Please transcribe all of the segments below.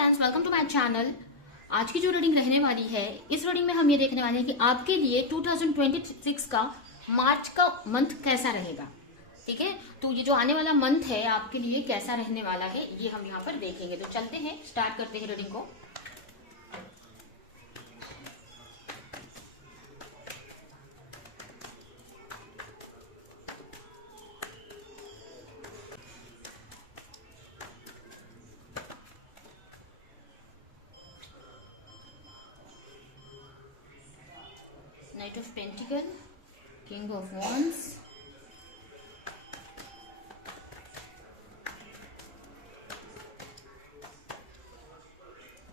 Friends, welcome to my channel. आज की जो रीडिंग रहने वाली है, इस रीडिंग में हम ये देखने वाले हैं कि आपके लिए 2026 का मार्च का मंथ कैसा रहेगा। ठीक है, तो ये जो आने वाला मंथ है आपके लिए कैसा रहने वाला है ये हम यहाँ पर देखेंगे। तो चलते हैं, स्टार्ट करते हैं रीडिंग को। Knight of Pentacle, King of Wands,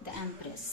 the Empress.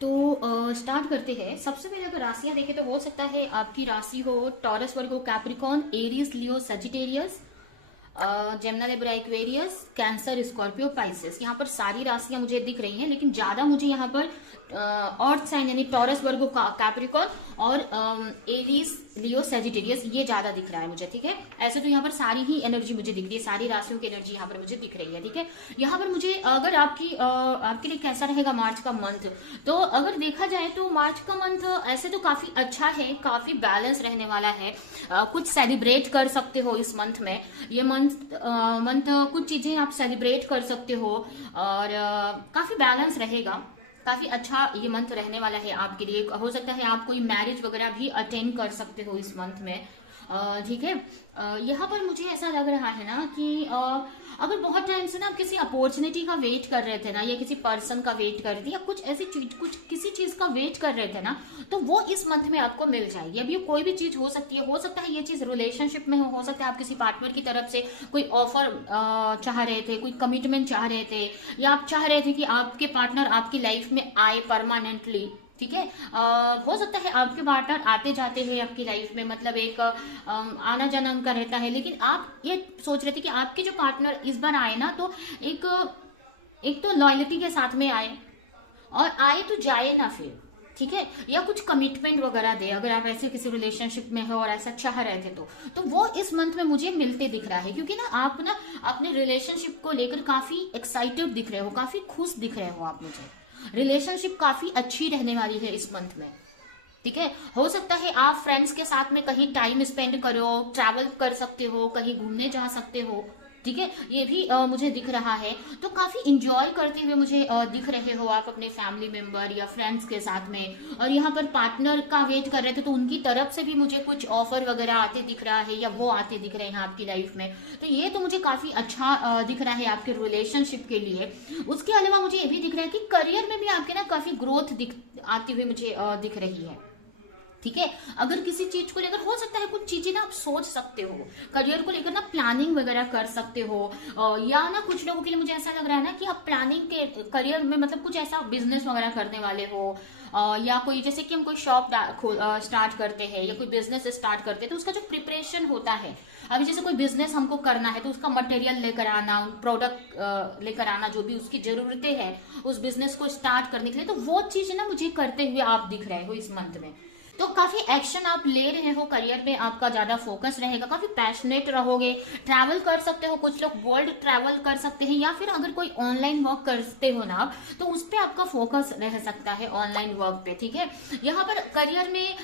तो स्टार्ट करते हैं। सबसे पहले अगर राशियां देखें तो हो सकता है आपकी राशि हो Taurus, Virgo, Capricorn, Aries, Leo, Sagittarius, Gemini, Libra, Aquarius, Cancer, Scorpio, Pisces. यहाँ पर सारी राशियां मुझे दिख रही हैं, लेकिन ज्यादा मुझे यहाँ पर अर्थ साइन यानी टॉरस, वर्गो, कैप्रिकॉर्न और एरीज, लियो, सजिटेरियस ये ज्यादा दिख रहा है मुझे। ठीक है, ऐसे तो यहाँ पर सारी ही एनर्जी मुझे दिख रही है, सारी राशियों की एनर्जी यहाँ पर मुझे दिख रही है। ठीक है, यहाँ पर मुझे अगर आपके लिए कैसा रहेगा मार्च का मंथ, तो अगर देखा जाए तो मार्च का मंथ ऐसे तो काफी अच्छा है, काफी बैलेंस रहने वाला है। कुछ सेलिब्रेट कर सकते हो इस मंथ में। ये मंथ कुछ चीजें आप सेलिब्रेट कर सकते हो और काफी बैलेंस रहेगा। काफी अच्छा ये मंथ रहने वाला है आपके लिए। हो सकता है आप कोई मैरिज वगैरह भी अटेंड कर सकते हो इस मंथ में। ठीक है, यहाँ पर मुझे ऐसा लग रहा है ना कि अगर बहुत टाइम से ना आप किसी अपॉर्चुनिटी का वेट कर रहे थे ना, या किसी पर्सन का वेट कर रहे थे, या कुछ ऐसी चीज, कुछ किसी चीज का वेट कर रहे थे ना, तो वो इस मंथ में आपको मिल जाएगी। अभी कोई भी चीज हो सकती है, हो सकता है ये चीज रिलेशनशिप में हो सकता है आप किसी पार्टनर की तरफ से कोई ऑफर चाह रहे थे, कोई कमिटमेंट चाह रहे थे, या आप चाह रहे थे कि आपके पार्टनर आपकी लाइफ में आए परमानेंटली। ठीक है, हो सकता है आपके पार्टनर आते जाते हुए आपकी लाइफ में, मतलब एक आना जाना उनका रहता है, लेकिन आप ये सोच रहे थे कि आपके जो पार्टनर इस बार आए ना, तो एक तो लॉयल्टी के साथ में आए, और आए तो जाए ना फिर। ठीक है, या कुछ कमिटमेंट वगैरह दे, अगर आप ऐसे किसी रिलेशनशिप में हो और ऐसा चाह रहे थे तो वो इस मंथ में मुझे मिलते दिख रहा है। क्योंकि ना आप ना अपने रिलेशनशिप को लेकर काफी एक्साइटेड दिख रहे हो, काफी खुश दिख रहे हो आप मुझे। रिलेशनशिप काफी अच्छी रहने वाली है इस मंथ में। ठीक है, हो सकता है आप फ्रेंड्स के साथ में कहीं टाइम स्पेंड करो, ट्रैवल कर सकते हो, कहीं घूमने जा सकते हो। ठीक है, ये भी मुझे दिख रहा है। तो काफी इंजॉय करते हुए मुझे दिख रहे हो आप अपने फैमिली मेंबर या फ्रेंड्स के साथ में। और यहाँ पर पार्टनर का वेट कर रहे थे, तो उनकी तरफ से भी मुझे कुछ ऑफर वगैरह आते दिख रहा है, या वो आते दिख रहे हैं आपकी लाइफ में। तो ये तो मुझे काफी अच्छा दिख रहा है आपके रिलेशनशिप के लिए। उसके अलावा मुझे ये भी दिख रहा है कि करियर में भी आपके ना काफी ग्रोथ आती हुई मुझे दिख रही है। ठीक है, अगर किसी चीज को लेकर हो सकता है कुछ चीजें ना आप सोच सकते हो, करियर को लेकर ना प्लानिंग वगैरह कर सकते हो। या ना कुछ लोगों के लिए मुझे ऐसा लग रहा है ना कि आप प्लानिंग के करियर में, मतलब कुछ ऐसा बिजनेस वगैरह करने वाले हो, या कोई जैसे कि हम कोई शॉप स्टार्ट करते हैं या कोई बिजनेस स्टार्ट करते हैं, तो उसका जो प्रिपरेशन होता है, अभी जैसे कोई बिजनेस हमको करना है तो उसका मटेरियल लेकर आना, प्रोडक्ट लेकर आना, जो भी उसकी जरूरतें हैं उस बिजनेस को स्टार्ट करने के लिए, तो वो चीज ना मुझे करते हुए आप दिख रहे हो इस मंथ में। तो काफी एक्शन आप ले रहे हो, करियर में आपका ज्यादा फोकस रहेगा, काफी पैशनेट रहोगे। ट्रैवल कर सकते हो, कुछ लोग वर्ल्ड ट्रैवल कर सकते हैं, या फिर अगर कोई ऑनलाइन वर्क करते हो ना आप, तो उस पर आपका फोकस रह सकता है ऑनलाइन वर्क पे। ठीक है, यहाँ पर करियर में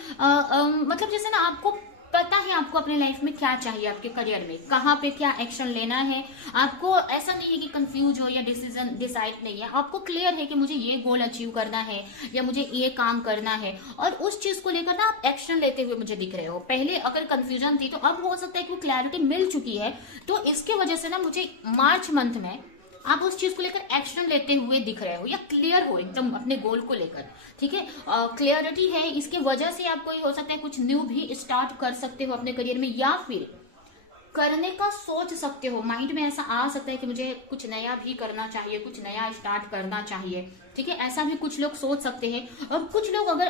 मतलब जैसे ना आपको पता है आपको अपने लाइफ में क्या चाहिए, आपके करियर में कहाँ पे क्या एक्शन लेना है। आपको ऐसा नहीं है कि कंफ्यूज हो या डिसीजन डिसाइड नहीं है, आपको क्लियर है कि मुझे ये गोल अचीव करना है या मुझे ये काम करना है, और उस चीज को लेकर ना आप एक्शन लेते हुए मुझे दिख रहे हो। पहले अगर कंफ्यूजन थी तो अब हो सकता है कि वो क्लैरिटी मिल चुकी है, तो इसकी वजह से ना मुझे मार्च मंथ में आप उस चीज को लेकर एक्शन लेते हुए दिख रहे हो या क्लियर हो एकदम अपने गोल को लेकर। ठीक है, क्लियरिटी है, इसके वजह से आपको ये हो सकता है कुछ न्यू भी स्टार्ट कर सकते हो अपने करियर में, या फिर करने का सोच सकते हो। माइंड में ऐसा आ सकता है कि मुझे कुछ नया भी करना चाहिए, कुछ नया स्टार्ट करना चाहिए। ठीक है, ऐसा भी कुछ लोग सोच सकते हैं। और कुछ लोग अगर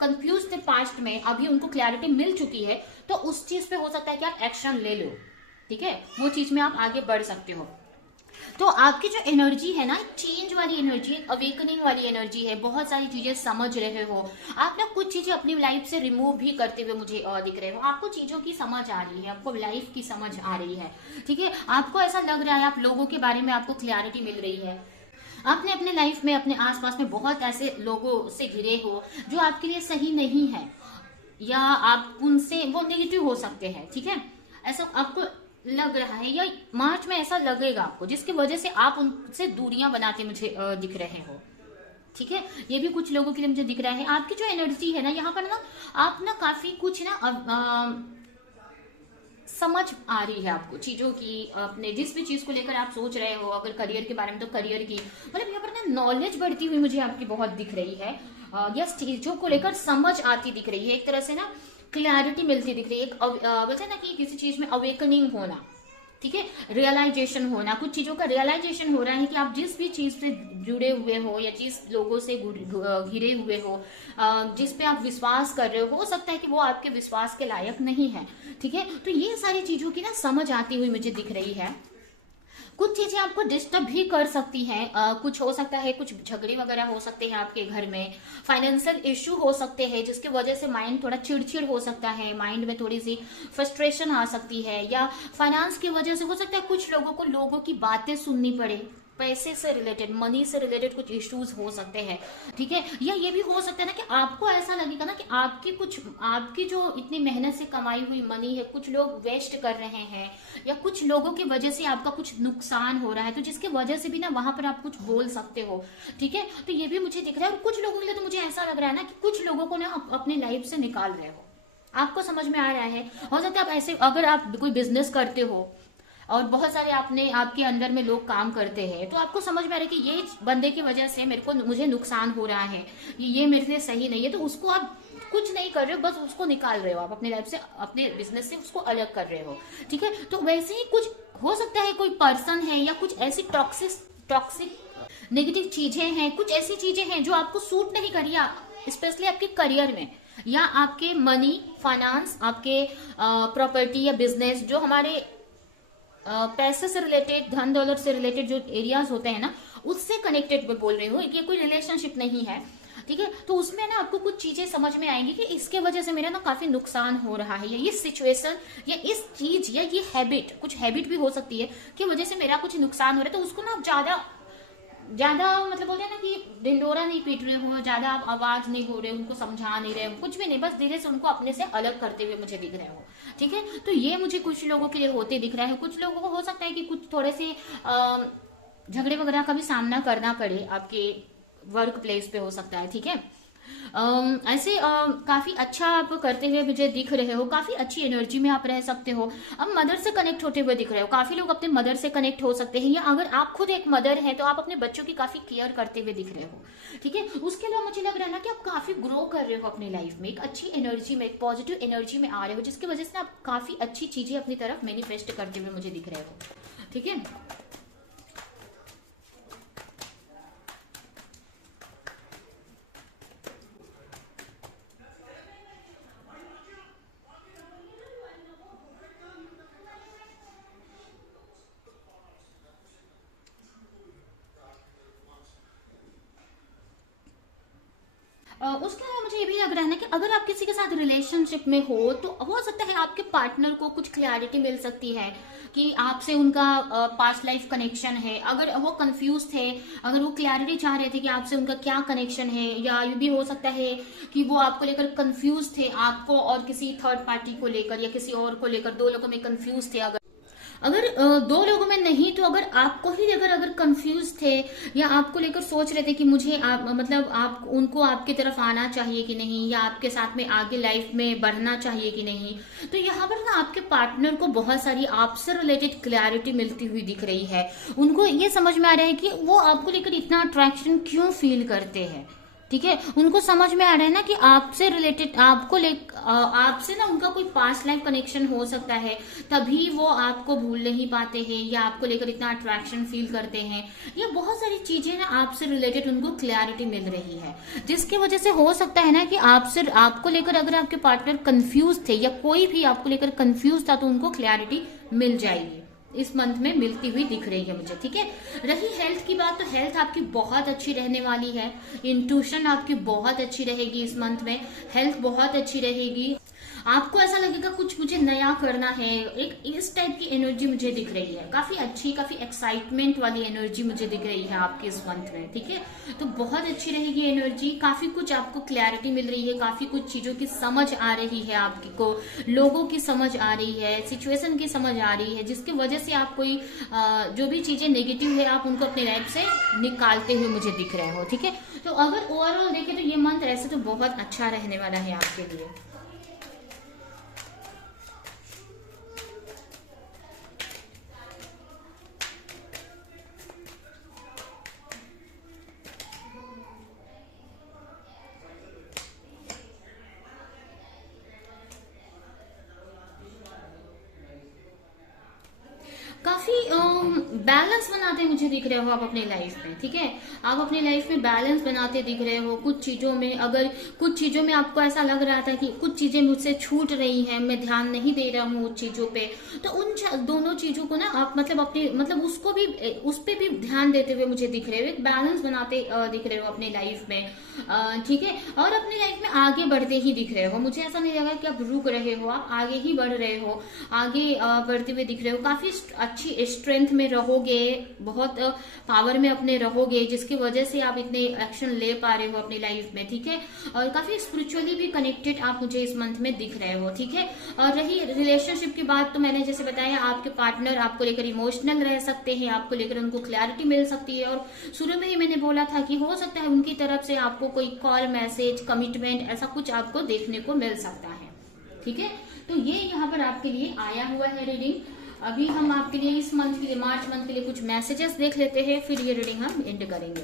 कंफ्यूज थे पास्ट में, अभी उनको क्लैरिटी मिल चुकी है, तो उस चीज पे हो सकता है कि आप एक्शन ले लो। ठीक है, वो चीज में आप आगे बढ़ सकते हो। तो आपकी जो एनर्जी है ना, चेंज वाली एनर्जी, अवेकनिंग वाली एनर्जी है, बहुत सारी चीजें समझ रहे हो आप ना, कुछ चीजें अपनी लाइफ से रिमूव भी करते हुए मुझे दिख रहे हो। आपको चीजों की समझ आ रही है, आपको लाइफ की समझ आ रही है। ठीक है, आपको ऐसा लग रहा है आप लोगों के बारे में आपको क्लैरिटी मिल रही है। आपने अपने लाइफ में अपने आसपास में बहुत ऐसे लोगों से घिरे हो जो आपके लिए सही नहीं है, या आप उनसे, वो नेगेटिव हो सकते हैं। ठीक है, ऐसा आपको लग रहा है या मार्च में ऐसा लगेगा आपको, जिसकी वजह से आप उनसे दूरियां बनाते मुझे दिख रहे हो। ठीक है, ये भी कुछ लोगों के लिए मुझे दिख रहा है। आपकी जो एनर्जी है ना यहाँ पर ना, आप ना काफी कुछ ना समझ आ रही है आपको चीजों की, अपने जिस भी चीज को लेकर आप सोच रहे हो, अगर करियर के बारे में तो करियर की, मतलब यहाँ पर ना नॉलेज बढ़ती हुई मुझे आपकी बहुत दिख रही है, या चीजों को लेकर समझ आती दिख रही है, एक तरह से ना क्लैरिटी मिलती दिख रही है। बोलते हैं ना कि किसी चीज में अवेकनिंग होना, ठीक है, रियलाइजेशन होना, कुछ चीजों का रियलाइजेशन हो रहा है कि आप जिस भी चीज से जुड़े हुए हो या जिस लोगों से घिरे हुए हो, जिस पे आप विश्वास कर रहे हो सकता है कि वो आपके विश्वास के लायक नहीं है। ठीक है, तो ये सारी चीजों की ना समझ आती हुई मुझे दिख रही है। कुछ चीजें आपको डिस्टर्ब भी कर सकती हैं, कुछ हो सकता है, कुछ झगड़े वगैरह हो सकते हैं आपके घर में, फाइनेंशियल इश्यू हो सकते हैं जिसकी वजह से माइंड थोड़ा चिड़चिड़ हो सकता है, माइंड में थोड़ी सी फ्रस्ट्रेशन आ सकती है, या फाइनेंस की वजह से हो सकता है कुछ लोगों को लोगों की बातें सुननी पड़े, पैसे से रिलेटेड, मनी से रिलेटेड कुछ इश्यूज हो सकते हैं। ठीक है, या ये भी हो सकता है ना कि आपको ऐसा लगेगा ना कि आपकी कुछ, आपकी जो इतनी मेहनत से कमाई हुई मनी है, कुछ लोग वेस्ट कर रहे हैं, या कुछ लोगों की वजह से आपका कुछ नुकसान हो रहा है, तो जिसकी वजह से भी ना वहां पर आप कुछ बोल सकते हो। ठीक है, तो ये भी मुझे दिख रहा है। और कुछ लोगों के लिए तो मुझे ऐसा लग रहा है ना कि कुछ लोगों को ना आप अपने लाइफ से निकाल रहे हो, आपको समझ में आ रहा है। हो सकता है आप ऐसे, अगर आप कोई बिजनेस करते हो और बहुत सारे आपने, आपके अंडर में लोग काम करते हैं, तो आपको समझ में आ रहा है कि ये बंदे की वजह से मुझे नुकसान हो रहा है, ये मेरे लिए सही नहीं है, तो उसको आप कुछ नहीं कर रहे हो, बस उसको निकाल रहे हो आप अपने लाइफ से, अपने बिजनेस से उसको अलग कर रहे हो। ठीक है, तो वैसे ही कुछ हो सकता है, कोई पर्सन है या कुछ ऐसी टॉक्सिक नेगेटिव चीजें हैं, कुछ ऐसी चीजें हैं जो आपको सूट नहीं करी, स्पेशली आपके करियर में, या आपके मनी, फाइनेंस, आपके प्रॉपर्टी या बिजनेस, जो हमारे पैसे से रिलेटेड, धन दौलत से रिलेटेड जो एरियाज होते हैं ना, उससे कनेक्टेड मैं बोल रही हूँ, ये कोई रिलेशनशिप नहीं है। ठीक है, तो उसमें ना आपको कुछ चीजें समझ में आएंगी कि इसके वजह से मेरा ना काफी नुकसान हो रहा है, या ये सिचुएशन या इस चीज या ये हैबिट, कुछ हैबिट भी हो सकती है कि वजह से मेरा कुछ नुकसान हो रहा है, तो उसको ना आप ज्यादा ज्यादा, मतलब बोलते हैं ना कि ढिंडोरा नहीं पीट रहे हो, ज्यादा आप आवाज नहीं हो रहे, उनको समझा नहीं रहे हो, कुछ भी नहीं, बस धीरे से उनको अपने से अलग करते हुए मुझे दिख रहे हो। ठीक है, तो ये मुझे कुछ लोगों के लिए होते दिख रहा है। कुछ लोगों को हो सकता है कि कुछ थोड़े से झगड़े वगैरह का भी सामना करना पड़े, आपके वर्क प्लेस पे हो सकता है। ठीक है, ऐसे काफी अच्छा आप करते हुए मुझे दिख रहे हो, काफी अच्छी एनर्जी में आप रह सकते हो। अब मदर से कनेक्ट होते हुए दिख रहे हो, काफी लोग अपने मदर से कनेक्ट हो सकते हैं, या अगर आप खुद एक मदर हैं तो आप अपने बच्चों की काफी केयर करते हुए दिख रहे हो। ठीक है, उसके अलावा मुझे लग रहा है ना कि आप काफी ग्रो कर रहे हो अपनी लाइफ में, एक अच्छी एनर्जी में, एक पॉजिटिव एनर्जी में आ रहे हो, जिसकी वजह से आप काफी अच्छी चीजें अपनी तरफ मैनिफेस्ट करते हुए मुझे दिख रहे हो। ठीक है, उसके अलावा मुझे ये भी लग रहा है ना कि अगर आप किसी के साथ रिलेशनशिप में हो तो हो सकता है आपके पार्टनर को कुछ क्लैरिटी मिल सकती है कि आपसे उनका पास्ट लाइफ कनेक्शन है। अगर वो कंफ्यूज थे, अगर वो क्लैरिटी चाह रहे थे कि आपसे उनका क्या कनेक्शन है, या ये भी हो सकता है कि वो आपको लेकर कंफ्यूज थे, आपको और किसी थर्ड पार्टी को लेकर या किसी और को लेकर, दो लोगों में कंफ्यूज थे। अगर दो लोगों में नहीं तो अगर आपको ही लेकर अगर कंफ्यूज थे या आपको लेकर सोच रहे थे कि मुझे मतलब आप उनको आपकी तरफ आना चाहिए कि नहीं, या आपके साथ में आगे लाइफ में बढ़ना चाहिए कि नहीं, तो यहाँ पर ना आपके पार्टनर को बहुत सारी आपसे रिलेटेड क्लैरिटी मिलती हुई दिख रही है। उनको ये समझ में आ रहा है कि वो आपको लेकर इतना अट्रैक्शन क्यों फील करते हैं। ठीक है, उनको समझ में आ रहा है ना कि आपसे रिलेटेड आपसे ना उनका कोई पास्ट लाइफ कनेक्शन हो सकता है, तभी वो आपको भूल नहीं पाते हैं या आपको लेकर इतना अट्रैक्शन फील करते हैं। या बहुत सारी चीजें ना आपसे रिलेटेड उनको क्लैरिटी मिल रही है, जिसकी वजह से हो सकता है ना कि आपको लेकर अगर आपके पार्टनर कंफ्यूज थे या कोई भी आपको लेकर कंफ्यूज था तो उनको क्लैरिटी मिल जाएगी, इस मंथ में मिलती हुई दिख रही है मुझे। ठीक है, रही हेल्थ की बात, तो हेल्थ आपकी बहुत अच्छी रहने वाली है। इंट्यूशन आपकी बहुत अच्छी रहेगी इस मंथ में, हेल्थ बहुत अच्छी रहेगी। आपको ऐसा लगेगा कुछ मुझे नया करना है, एक इस टाइप की एनर्जी मुझे दिख रही है। काफी अच्छी, काफी एक्साइटमेंट वाली एनर्जी मुझे दिख रही है आपके इस मंथ में। ठीक है, तो बहुत अच्छी रहेगी एनर्जी। काफी कुछ आपको क्लैरिटी मिल रही है, काफी कुछ चीजों की समझ आ रही है आपको, लोगों की समझ आ रही है, सिचुएशन की समझ आ रही है, जिसकी वजह से आप कोई जो भी चीजें नेगेटिव है आप उनको अपनी लाइफ से निकालते हुए मुझे दिख रहे हो। ठीक है, तो अगर ओवरऑल देखें तो ये मंथ ऐसे तो बहुत अच्छा रहने वाला है आपके लिए। काफी बैलेंस बनाते मुझे दिख रहे हो आप अपनी लाइफ में। ठीक है, आप अपनी लाइफ में बैलेंस बनाते दिख रहे हो। कुछ चीजों में, अगर कुछ चीजों में आपको ऐसा लग रहा था कि कुछ चीजें मुझसे छूट रही हैं, मैं ध्यान नहीं दे रहा हूँ उन चीजों पे, तो उन दोनों चीजों को ना आप मतलब उसको भी, उस पे भी ध्यान देते हुए मुझे दिख रहे हो, एक बैलेंस बनाते दिख रहे हो अपनी लाइफ में। ठीक है, और अपनी लाइफ में आगे बढ़ते ही दिख रहे हो। मुझे ऐसा नहीं लगा कि आप रुक रहे हो, आप आगे ही बढ़ रहे हो, आगे बढ़ते हुए दिख रहे हो। काफी अच्छी स्ट्रेंथ में रहोगे, बहुत पावर में अपने रहोगे, जिसकी वजह से आप इतने एक्शन ले पा रहे हो अपनी लाइफ में। ठीक है, और काफी स्पिरिचुअली भी कनेक्टेड आप मुझे इस मंथ में दिख रहे हो। ठीक है, और रही रिलेशनशिप की बात, तो मैंने जैसे बताया आपके पार्टनर आपको लेकर इमोशनल रह सकते हैं, आपको लेकर उनको क्लैरिटी मिल सकती है। और शुरू में ही मैंने बोला था कि हो सकता है उनकी तरफ से आपको कोई कॉल, मैसेज, कमिटमेंट, ऐसा कुछ आपको देखने को मिल सकता है। ठीक है, तो ये यहाँ पर आपके लिए आया हुआ है रीडिंग। अभी हम आपके लिए इस मंथ के लिए, मार्च मंथ के लिए कुछ मैसेजेस देख लेते हैं, फिर ये रीडिंग हम एंड करेंगे।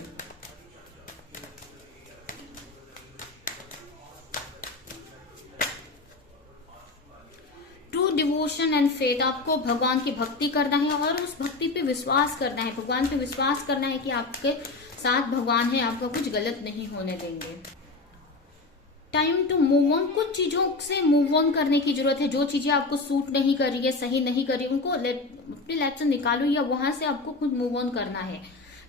ट्रू डिवोशन एंड फेथ, आपको भगवान की भक्ति करना है और उस भक्ति पे विश्वास करना है, भगवान पे विश्वास करना है कि आपके साथ भगवान है, आपका कुछ गलत नहीं होने देंगे। टाइम टू मूव ऑन, कुछ चीजों से मूव ऑन करने की जरूरत है। जो चीजें आपको सूट नहीं कर रही है, सही नहीं कर रही, उनको अपनी लाइफ से निकालो या वहां से आपको खुद मूव ऑन करना है।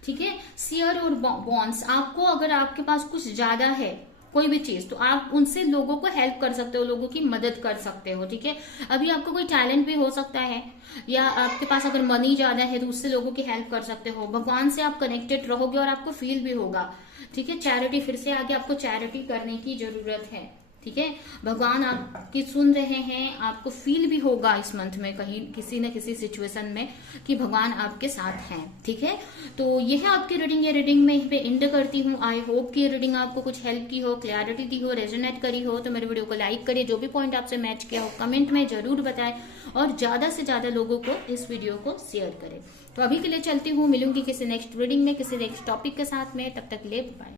ठीक है, शेयर और बॉन्ड्स, आपको अगर आपके पास कुछ ज्यादा है कोई भी चीज, तो आप उनसे लोगों को हेल्प कर सकते हो, लोगों की मदद कर सकते हो। ठीक है, अभी आपको कोई टैलेंट भी हो सकता है, या आपके पास अगर मनी ज्यादा है तो उससे लोगों की हेल्प कर सकते हो। भगवान से आप कनेक्टेड रहोगे और आपको फील भी होगा। ठीक है, चैरिटी, फिर से आगे आपको चैरिटी करने की जरूरत है। ठीक है, भगवान आपकी सुन रहे हैं, आपको फील भी होगा इस मंथ में कहीं किसी न किसी सिचुएशन में कि भगवान आपके साथ हैं। ठीक है, तो ये है आपकी रीडिंग। ये रीडिंग मैं पे एंड करती हूँ। आई होप कि ये रीडिंग आपको कुछ हेल्प की हो, क्लैरिटी दी हो, रेजोनेट करी हो। तो मेरे वीडियो को लाइक करिए, जो भी पॉइंट आपसे मैच किया हो कमेंट में जरूर बताएं, और ज्यादा से ज्यादा लोगों को इस वीडियो को शेयर करें। तो अभी के लिए चलती हूँ, मिलूंगी किसी नेक्स्ट रीडिंग में, किसी नेक्स्ट टॉपिक के साथ में। तब तक ले बाय।